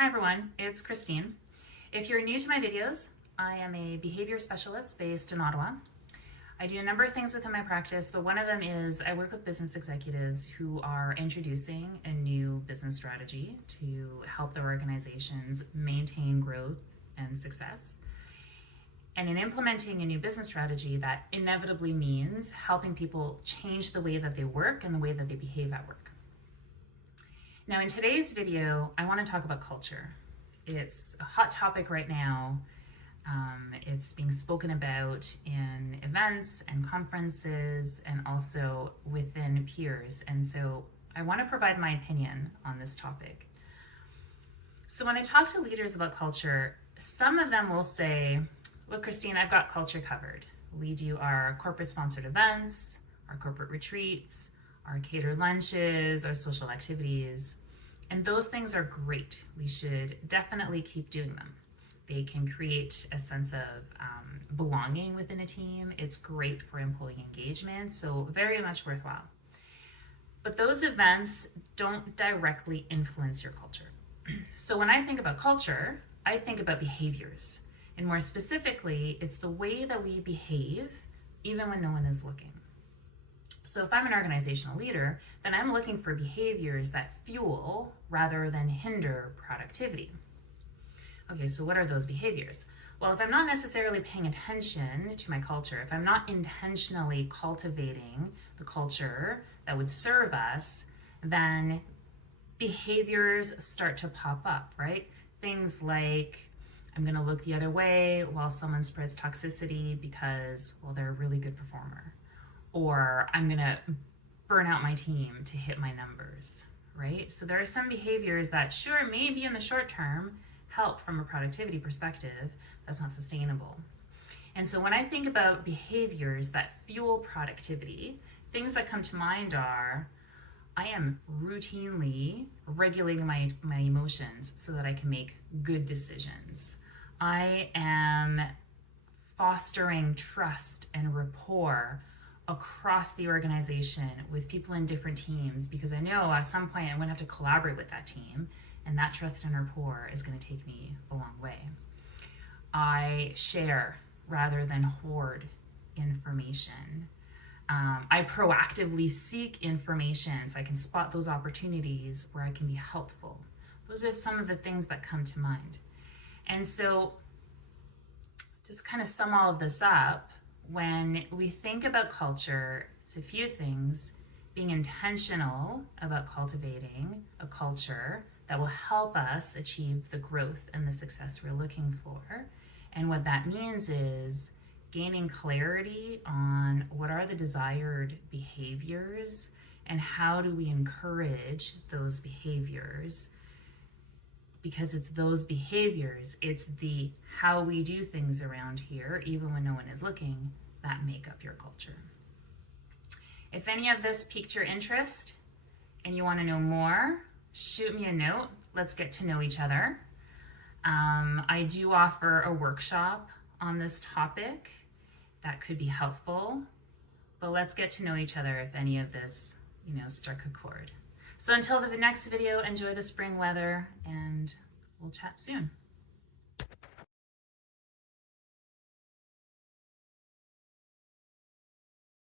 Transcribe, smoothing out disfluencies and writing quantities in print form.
Hi everyone, it's Christine. If you're new to my videos, I am a behavior specialist based in Ottawa. I do a number of things within my practice, but one of them is I work with business executives who are introducing a new business strategy to help their organizations maintain growth and success. And in implementing a new business strategy, that inevitably means helping people change the way that they work and the way that they behave at work. Now in today's video, I want to talk about culture. It's a hot topic right now. It's being spoken about in events and conferences and also within peers. And so I want to provide my opinion on this topic. So when I talk to leaders about culture, some of them will say, look, Christine, I've got culture covered. We do our corporate sponsored events, our corporate retreats, our catered lunches, our social activities, and those things are great. We should definitely keep doing them. They can create a sense of belonging within a team. It's great for employee engagement, so very much worthwhile. But those events don't directly influence your culture. So when I think about culture, I think about behaviors. And more specifically, it's the way that we behave even when no one is looking. So if I'm an organizational leader, then I'm looking for behaviors that fuel rather than hinder productivity. Okay, so what are those behaviors? Well, if I'm not necessarily paying attention to my culture, if I'm not intentionally cultivating the culture that would serve us, then behaviors start to pop up, right? Things like, I'm gonna look the other way while someone spreads toxicity because, well, they're a really good performer. Or I'm gonna burn out my team to hit my numbers, right? So there are some behaviors that sure, maybe in the short term, help from a productivity perspective, that's not sustainable. And so when I think about behaviors that fuel productivity, things that come to mind are, I am routinely regulating my emotions so that I can make good decisions. I am fostering trust and rapport across the organization with people in different teams, because I know at some point I'm going to have to collaborate with that team, and that trust and rapport is going to take me a long way. I share rather than hoard information. I proactively seek information so I can spot those opportunities where I can be helpful. Those are some of the things that come to mind. And so just kind of sum all of this up, when we think about culture, it's a few things: being intentional about cultivating a culture that will help us achieve the growth and the success we're looking for. And what that means is gaining clarity on what are the desired behaviors and how do we encourage those behaviors, because it's those behaviors, it's the how we do things around here, even when no one is looking, that make up your culture. If any of this piqued your interest and you want to know more, shoot me a note. Let's get to know each other. I do offer a workshop on this topic that could be helpful, but let's get to know each other if any of this, struck a chord. So until the next video, enjoy the spring weather and we'll chat soon.